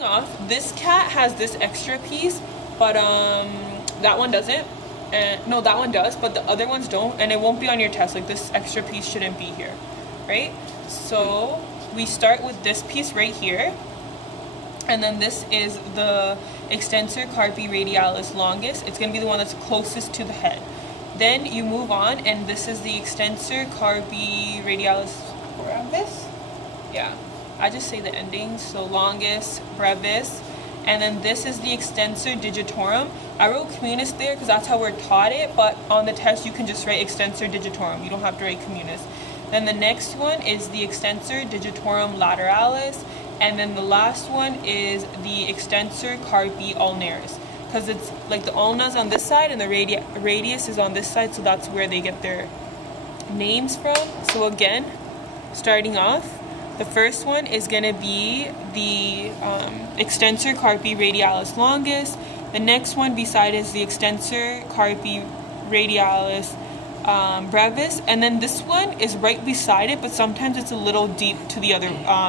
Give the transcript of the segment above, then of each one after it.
Off, this cat has this extra piece, but that one doesn't. And no, that one does, but the other ones don't, and it won't be on your test. Like, this extra piece shouldn't be here, right? So we start with this piece right here, and then this is the extensor carpi radialis longus. It's going to be the one that's closest to the head. Then you move on, and this is the extensor carpi radialis brevis. Yeah, I just say the endings, so longus, brevis. And then this is the extensor digitorum. I wrote communis there because that's how we're taught it, but on the test you can just write extensor digitorum. You don't have to write communis. Then the next one is the extensor digitorum lateralis, and then the last one is the extensor carpi ulnaris, because it's like the ulna's on this side and the radius is on this side, so that's where they get their names from. So again, starting off, the first one is going to be the extensor carpi radialis longus. The next one beside is the extensor carpi radialis brevis, and then this one is right beside it, but sometimes it's a little deep to the other,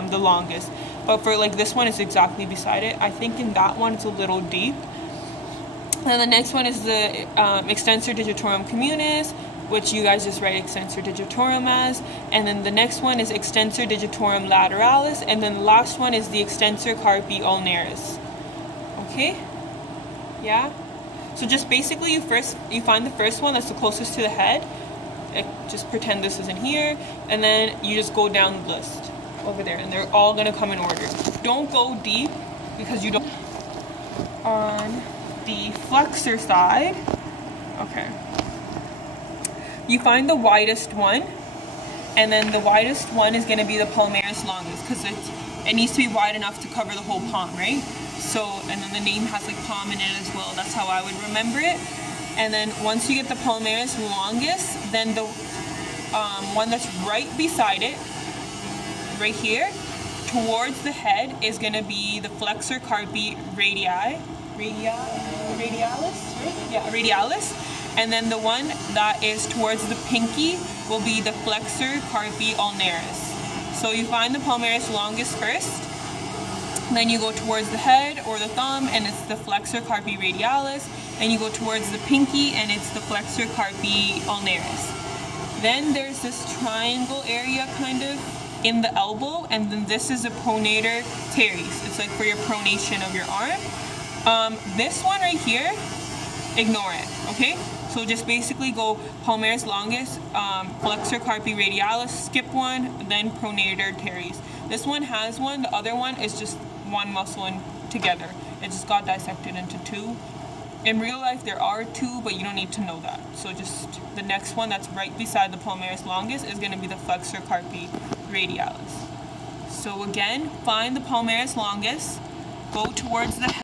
the longest. But for like this one, it's exactly beside it. I think in that one it's a little deep. And the next one is the extensor digitorum communis, which you guys just write extensor digitorum as. And then the next one is extensor digitorum lateralis, and then the last one is the extensor carpi ulnaris. Okay? Yeah? So just basically you find the first one that's the closest to the head. Just pretend this isn't here, and then you just go down the list over there, and they're all gonna come in order. Don't go deep because you don't. On the flexor side, okay, you find the widest one, and then the widest one is going to be the palmaris longus, because it needs to be wide enough to cover the whole palm, right? So, and then the name has like palm in it as well. That's how I would remember it. And then once you get the palmaris longus, then the one that's right beside it, right here, towards the head, is going to be the flexor carpi radialis, right? Yeah, radialis. And then the one that is towards the pinky will be the flexor carpi ulnaris. So you find the palmaris longus first, then you go towards the head or the thumb, and it's the flexor carpi radialis. Then you go towards the pinky, and it's the flexor carpi ulnaris. Then there's this triangle area kind of in the elbow, and then this is a pronator teres. It's like for your pronation of your arm. This one right here, ignore it, okay? So just basically go palmaris longus, flexor carpi radialis, skip one, then pronator teres. This one has one, the other one is just one muscle in together. It just got dissected into two. In real life there are two, but you don't need to know that. So just the next one that's right beside the palmaris longus is going to be the flexor carpi radialis. So again, find the palmaris longus, go towards the head.